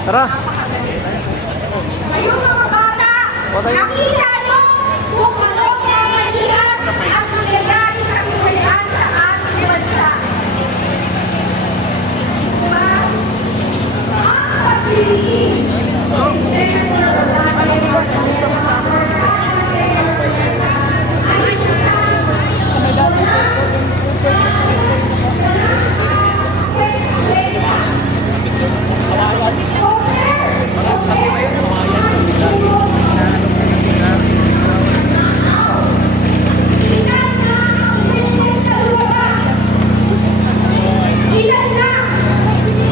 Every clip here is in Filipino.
Tara! Ayun mga bata, nakita nyo kung ano ang kamalian at nangyayaring katiwalaan sa ating bansa. Diba? Ang pagpili ng Senator ay isang ilan lang,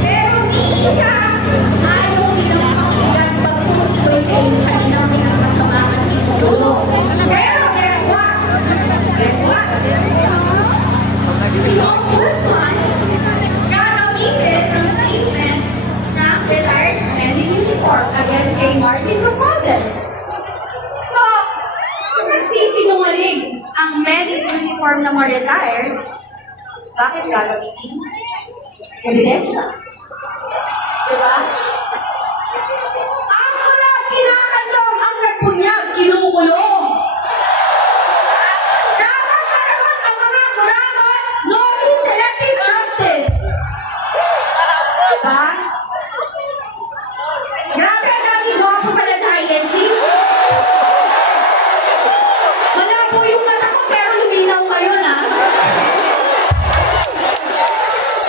pero ni isa ayaw nilang pakinggan pagpus ito'y kanilang pinakasama at itulo. Pero guess what? Guess what? Si Ombudsman gagamitin ang statement ng retired men in uniform against kay Martin Romualdez. So, kung nagsisinungaling ang men in uniform na mga retired, bakit gagamitin? Ebidensya. Diba? Ang kurap kinakandong ang nagpunyag, kinukulong. Dapat managot ang mga kurakot, no to selective justice. Diba? Grabe ang dami gwapo pala na INC. Malabo yung mata ko pero luminaw ngayon ha.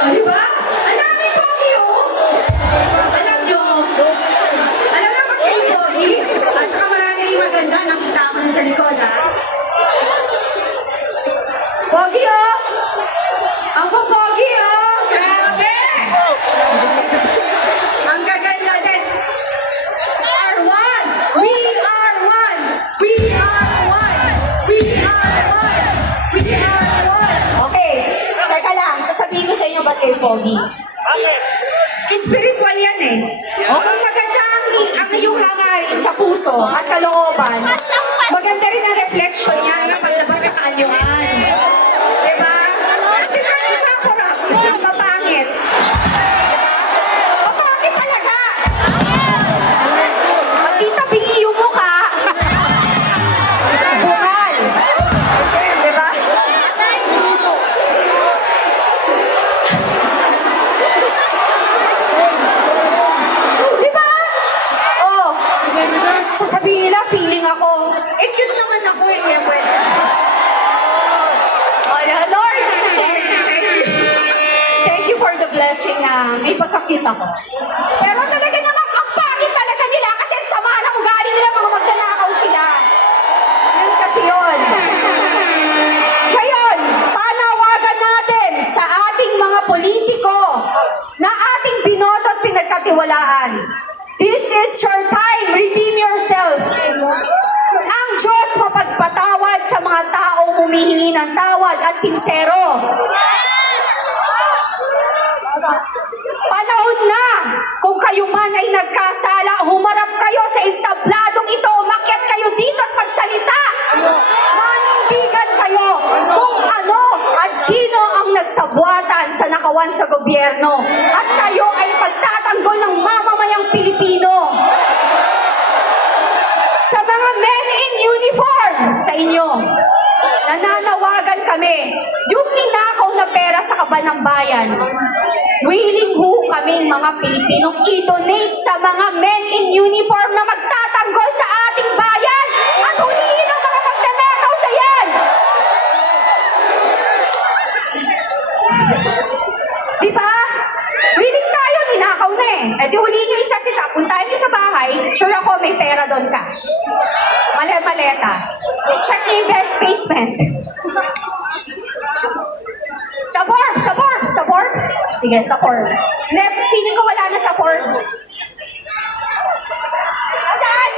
Diba? Ang dami pogi oh. Alam nyo pag kayo pogi, at saka marami maganda, nakita ko na sa likod ha. Pogi oh! Ang pogi oh! Grabe! Ang gaganda din. R1! We are one! We are one! We are one! We are one! Okay, teka lang, sasabihin ko sa inyo ba't kayo pogi? Spiritual yan eh. O kung maganda ang iyong hangarin sa puso at kalooban, maganda rin ang reflection niya sa paglabas sa kaanyuan. Diba? Tignan niyo ba kurap? Ang papangit. Papangit talaga! Pag di tabingi yung mukha, bungal. Diba? Diba? Oh, sasabihin nila, feeling ako. Eh, cute naman ako eh, kaya pwede. Oh, yeah, Lord! Thank you for the blessing na may pagkakita ko. Pero talaga naman, ang pangit talaga nila kasi ang sama ng ugali nila, mga magdanakaw sila. Yun kasi yun. Ngayon, panawagan natin sa ating mga politiko na ating binoto at pinagkatiwalaan. This is your time. Redeem yourself. Ang Diyos mapagpatawad sa mga taong humihingi ng tawad at sincero. Panahon na, kung kayo man ay nagkasala, humarap kayo sa entabladong ito, umakyat kayo dito at magsalita. Manindigan kayo kung ano at sino ang nagsabuatan sa nakawan sa gobyerno. At kayo ay pagtatanggol ng mamamayang Pilipino. Sa mga men in uniform sa inyo, nananawagan kami, yung ninakaw na pera sa kaban ng bayan, willing ho kaming mga Pilipinong i-donate sa mga men in uniform na magtatanggol sa ating bayan at huliin ang mga magnanakaw na yan. Diba? Willing tayo, ninakaw na eh. Eh di huliin nyo isa't isa, puntahan nyo sa bahay, sure ako may pera doon cash. Maleta. I-check nyo yung basement. Sa Forbes? Sige, sa Forbes. Hindi, piling ko wala na sa Forbes. Saan?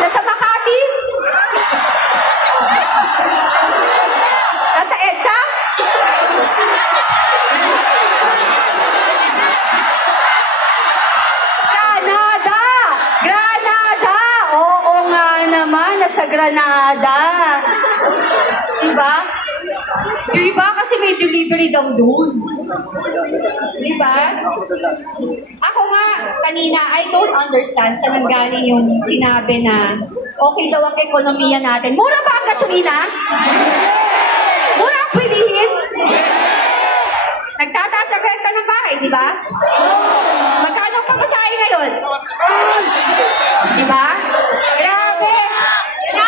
Nasa Makati? Nasa EDSA? Granada! Oo nga naman, nasa Granada. Diba? Diba? Kasi may delivery delivery daw dun. Di ba? Ako nga, kanina, I don't understand sa nanggaling yung sinabi na okay daw ang ekonomiya natin. Mura ba ang gasolina? Mura ang bilihin? Nagtataas ang renta ng bahay, di ba? Magkano ang pamasahe ngayon? Di ba? Grabe! Ito,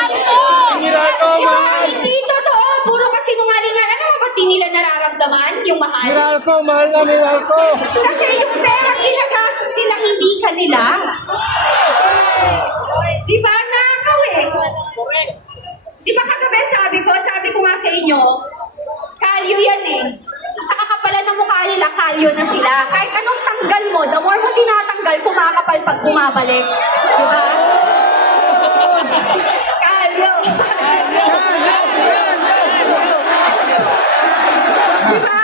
hindi totoo. Puro kasinungalingan. Ano ba di nila nararamdaman yung mahal? Minalco, mahal na Minalco. Kasi yung pera ginagastos nila hindi kanila. Di ba? Nakakaw eh. Di ba kagabi sabi ko nga sa inyo, kalyo yan eh. Sa kakapalan ng mukha nila, kalyo na sila. Kahit anong tanggal mo, the more mo tinatanggal, kumakapal pag bumabalik. Di ba? Kalyo. Di ba?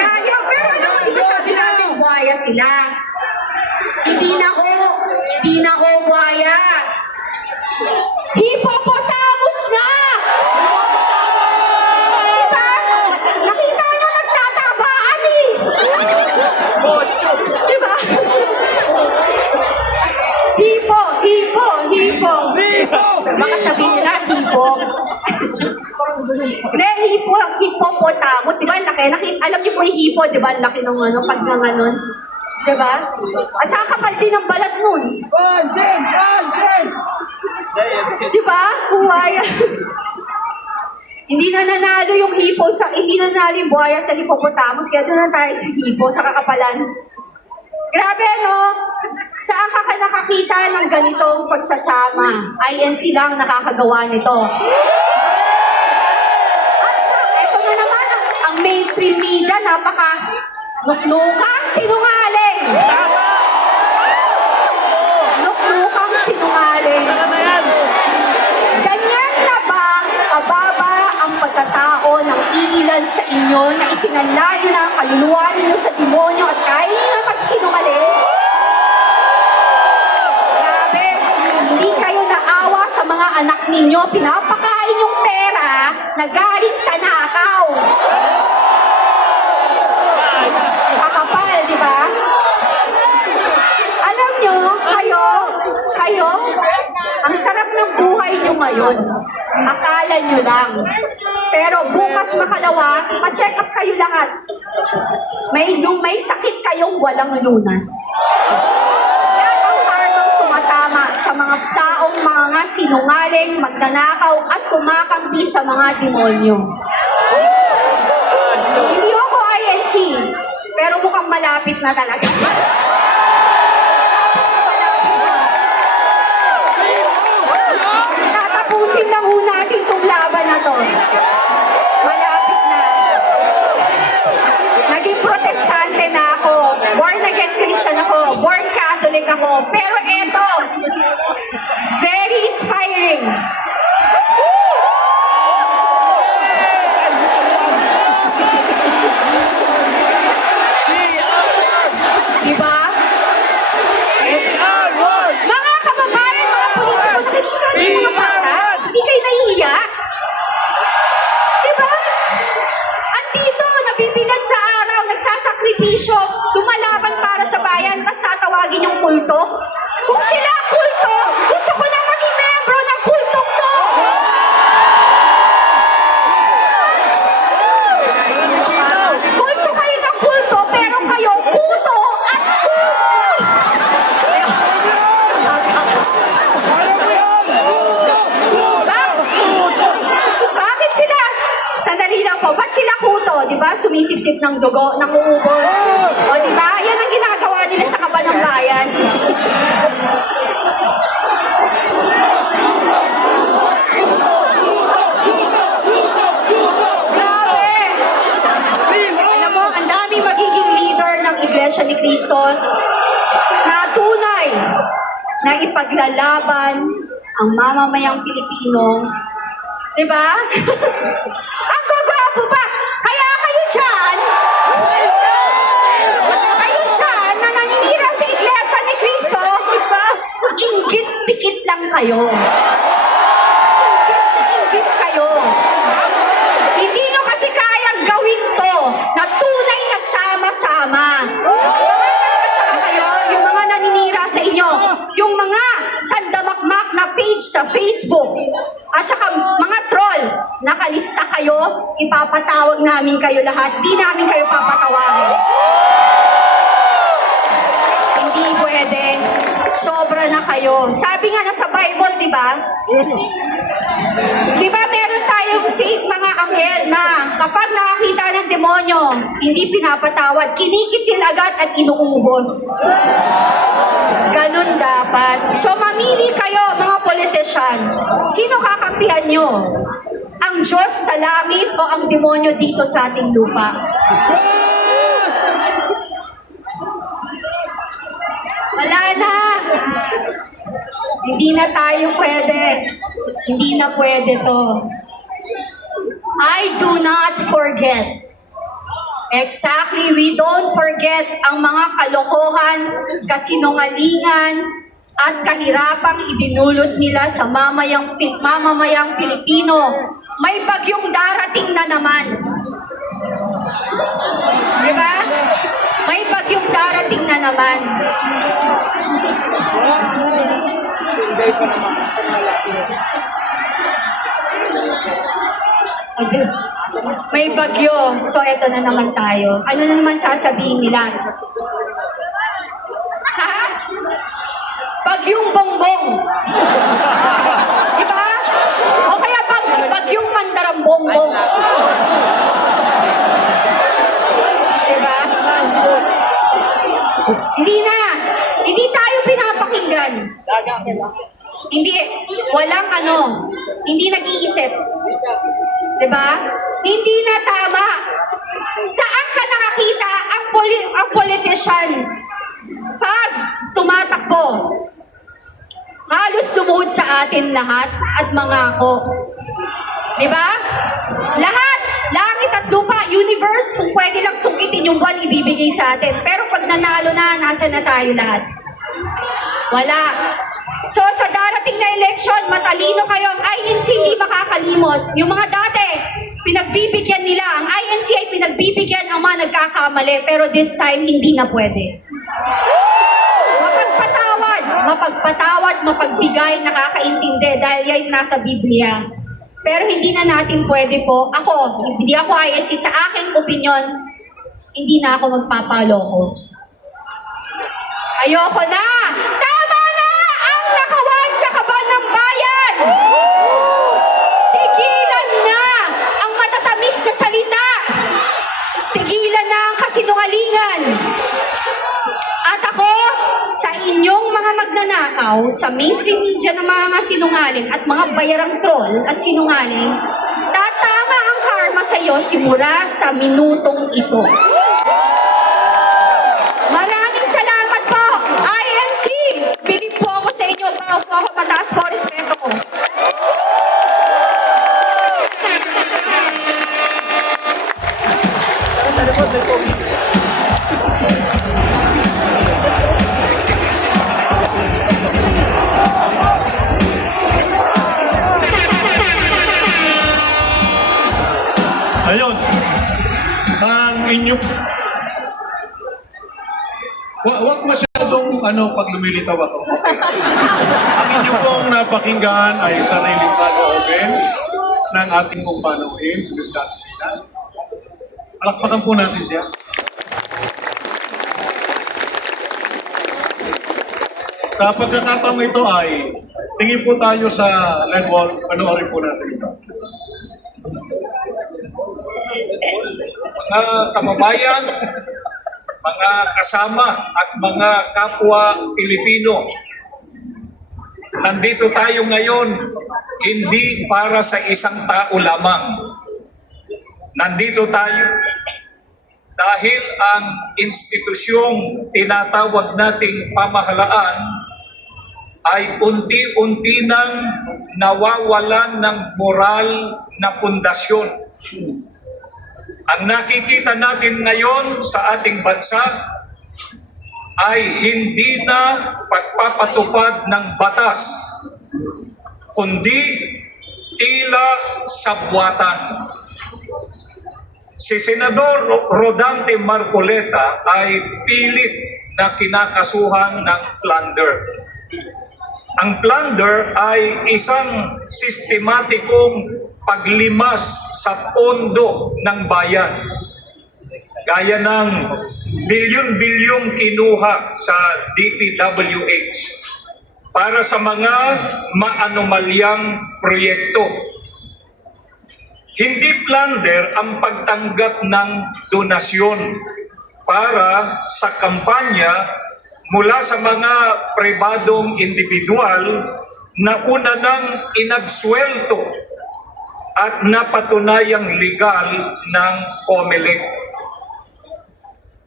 Kalyo. Pero alam mo, di ba sabi natin, buhaya sila. Hindi na ho buhaya. Hippopotamus na! Diba? Nakita nyo nagtatabaan eh! Diba? Hipo! Baka sabihin nila, hipo. Hindi, hippopotamus. Diba? Alam niyo po yung hipo, diba? Ang laki ng ano, pag nanganon. Diba? At saka kapal din ang balat nun. Diba? Buhaya. Hindi na nanalo yung yung buhaya sa hippopotamus, kaya doon na tayo sa hipo, sa kakapalan. Grabe, no? Saan ka nakakita ng ganitong pagsasama? INC lang nakakagawa nito. At ito na naman, ang mainstream media, nuknukang sinungaling. Nuknukang sinungaling. Ganyan na ba kababa ang pagkatao ng iilan sa inyo na isinanlayo na ang kaluluwa ninyo sa demonyo at kaya nyo na magsinungaling? Grabe, hindi kayo naawa sa mga anak ninyo, pinapakain yung pera na galing sa nakaw. Kakapal, di ba? Alam nyo, kayo, ang sarap ng buhay nyo ngayon. Akala nyo lang. Pero bukas makalawa, pa-check up kayo lahat. May sakit kayong walang lunas. Yan ang karmang tumatama sa mga taong mga sinungaling, magnanakaw at kumakampi sa mga demonyo. Hindi ako INC, pero mukhang malapit na talaga. Tatapusin lang ho natin itong laban na to. Malapit na. Naging protestante na ako. Born again Christian ako. Born Catholic ako. Pero eto, very inspiring. Diba? Mga kababayan, mga politiko, nakikita niyo mga bata? Hindi kayo nahihiya? Diba? Andito, nabibilad sa araw, nagsasakripisyo, lumalaban para sa bayan, tapos tatawagin yung kulto. Kung sila kulto, gusto ko na maging membro ng kultong to! Kulto kayo ng kulto, pero kayo kuto at kuto! Sasabi ako. Bakit sila? Sandali lang po. Ba't sila kuto? Di ba? Sumisip-sip ng dugo, nanguubos. O di ba? Yan ang ginagawa nila sa kaba ng bayan. Grabe! Alam mo, ang daming magiging leader ng Iglesia ni Cristo na tunay na ipaglalaban ang mamamayang Pilipino. Diba? Ang gagwapo ba? Kaya kayo dyan na naninira sa Iglesia ni Cristo, inggit-pikit lang kayo. Inggit na inggit kayo. Hindi nyo kasi kayang gawin to na nakalista kayo, ipapatawag namin kayo lahat. Di namin kayo papatawagin. Hindi pwede. Sobra na kayo. Sabi nga na sa Bible, di ba? Di ba meron tayong mga anghel na kapag nakakita ng demonyo, hindi pinapatawad, kinikitil agad at inuubos. Ganun dapat. So mamili kayo, mga politician. Sino kakampihan nyo? Ang Diyos sa langit o ang demonyo dito sa ating lupa? Wala na. Hindi na tayo pwede. Hindi na pwede to. I do not forget. Exactly, we don't forget ang mga kalokohan, kasinungalingan, at kahirapang idinulot nila sa mamamayang Pilipino. May bagyong darating na naman. Diba? May bagyong darating na naman. May bagyo. So, eto na naman tayo. Ano na naman sasabihin nila? Ha? Bagyong bongbong. Diba? O kaya bagyong mandarambongbong. Diba? Hindi na. Hindi tayo pinapakinggan. Hindi, walang hindi nag-iisip. Diba? Hindi na tama. Saan ka nakakita ang politician pag tumatakbo? Halos lumuhod sa atin lahat at mangako. Diba? Lahat, langit at lupa, universe, kung pwede lang sungkitin yung buwan, ibibigay sa atin. Pero pag nanalo na, nasa na tayo lahat? Wala. So sa darating na eleksyon, matalino kayo. Ang INC hindi makakalimot. Yung mga dati, pinagbibigyan nila. Ang INC ay pinagbibigyan ang mga nagkakamali. Pero this time, hindi na pwede. Mapagpatawad, mapagbigay, nakakaintindi. Dahil yan nasa Biblia. Pero hindi na natin pwede po. Hindi ako INC. Sa aking opinion, hindi na ako magpapaloko. Ayoko na! Nakawan sa kaban ng bayan! Tigilan na ang matatamis na salita! Tigilan na ang kasinungalingan! At ako, sa inyong mga magnanakaw, sa mainstream media ng mga sinungaling at mga bayarang troll at sinungaling, tatama ang karma sa iyo simula sa minutong ito. Maraming salamat po, INC! Bilib po ako sa inyo, bago po ako mataas po, respeto ko. Ayun, ang inyo... Huwag masyadong pag lumilitaw ako. Ang inyo pong napakinggan ay sariling saloobin ng ating pong panuhin, si Ms. Catalina. Palakpakan po natin siya. Sa pagkakataong ito ay tingin po tayo sa LED wall, panoorin po natin ito. Mga kababayan, mga kasama at mga kapwa Pilipino, nandito tayo ngayon hindi para sa isang tao lamang. Nandito tayo dahil ang institusyong tinatawag nating pamahalaan ay unti-unti nang nawawalan ng moral na pundasyon. Ang nakikita natin ngayon sa ating bansa ay hindi na pagpapatupad ng batas, kundi tila sabwatan. Si Senador Rodante Marcoleta ay pilit na kinakasuhan ng plunder. Ang plunder ay isang sistematikong paglimas sa pondo ng bayan. Gaya ng bilyon-bilyong kinuha sa DPWH para sa mga maanomalyang proyekto. Hindi plunder ang pagtanggap ng donasyon para sa kampanya mula sa mga pribadong individual na una nang inabsuelto at napatunayang legal ng COMELEC.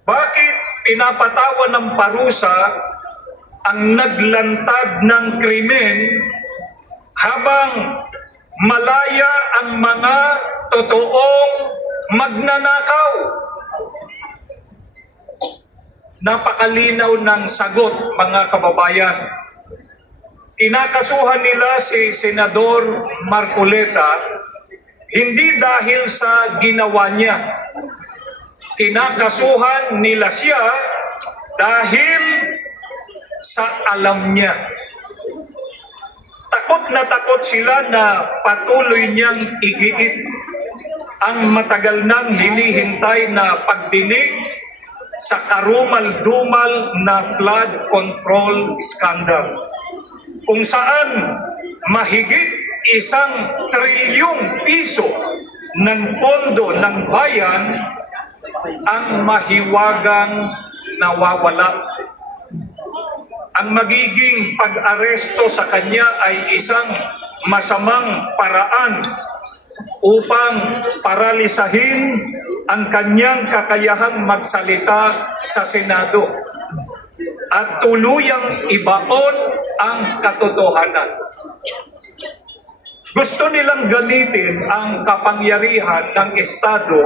Bakit pinapatawan ng parusa ang naglantad ng krimen habang malaya ang mga totoong magnanakaw? Napakalinaw ng sagot, mga kababayan. Kinakasuhan nila si Senador Marcoleta hindi dahil sa ginawa niya. Kinakasuhan nila siya dahil sa alam niya. Takot na takot sila na patuloy niyang igiit ang matagal nang hinihintay na pagdinig sa karumal-dumal na flood control scandal, kung saan mahigit 1 trilyong piso ng pondo ng bayan ang mahiwagang nawawala. Ang magiging pag-aresto sa kanya ay isang masamang paraan upang paralisahin ang kanyang kakayahang magsalita sa Senado at tuluyang ibaon ang katotohanan. Gusto nilang gamitin ang kapangyarihan ng Estado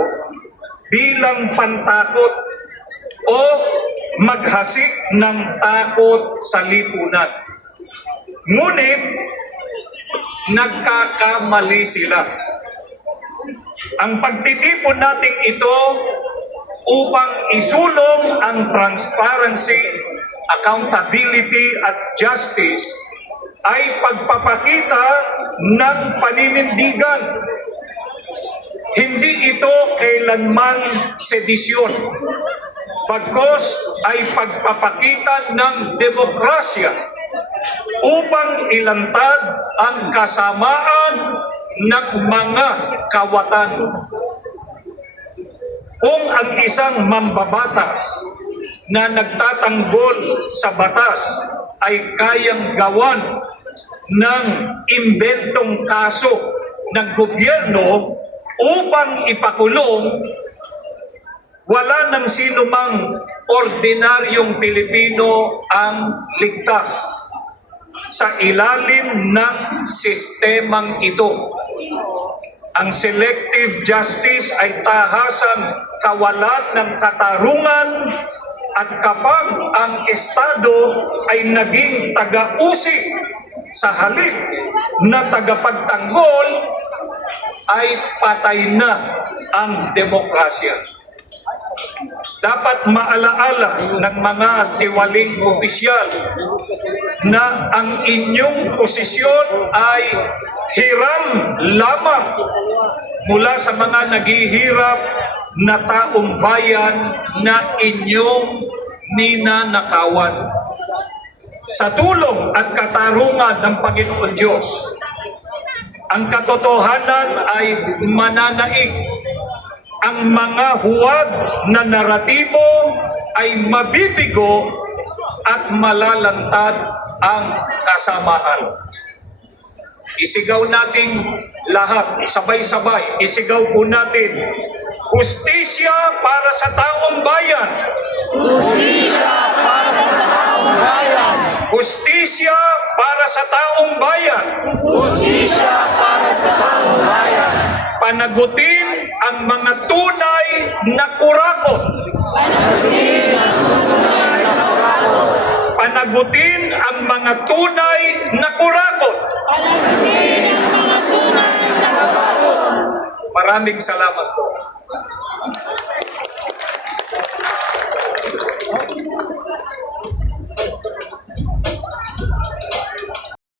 bilang pantakot o maghasik ng takot sa lipunan. Ngunit, nagkakamali sila. Ang pagtitipon natin ito upang isulong ang transparency, accountability at justice ay pagpapakita ng paninindigan. Hindi ito kailanman sedisyon, bagkus ay pagpapakita ng demokrasya upang ilantad ang kasamaan ng mga kawatan. Kung ang isang mambabatas na nagtatanggol sa batas ay kayang gawan ng imbentong kaso ng gobyerno upang ipakulong, wala ng sinumang ordinaryong Pilipino ang ligtas sa ilalim ng sistemang ito. Ang selective justice ay tahasang kawalan ng katarungan, at kapag ang Estado ay naging taga-usig sa halip na tagapagtanggol, ay patay na ang demokrasya. Dapat maalaala ng mga tiwaling opisyal na ang inyong posisyon ay hiram lamang mula sa mga naghihirap na taong bayan na inyong ninanakawan. Sa tulong at katarungan ng Panginoon Diyos, ang katotohanan ay mananaig. Ang mga huwad na naratibo ay mabibigo at malalantad ang kasamaan. Isigaw natin lahat, sabay-sabay, isigaw po natin, hustisya para sa taong bayan. Hustisya para sa taong bayan. Hustisya para sa taong bayan. Hustisya para sa taong bayan. Panagutin ang mga tunay na kurakot. Panagutin ang mga tunay na kurakot. Maraming salamat po.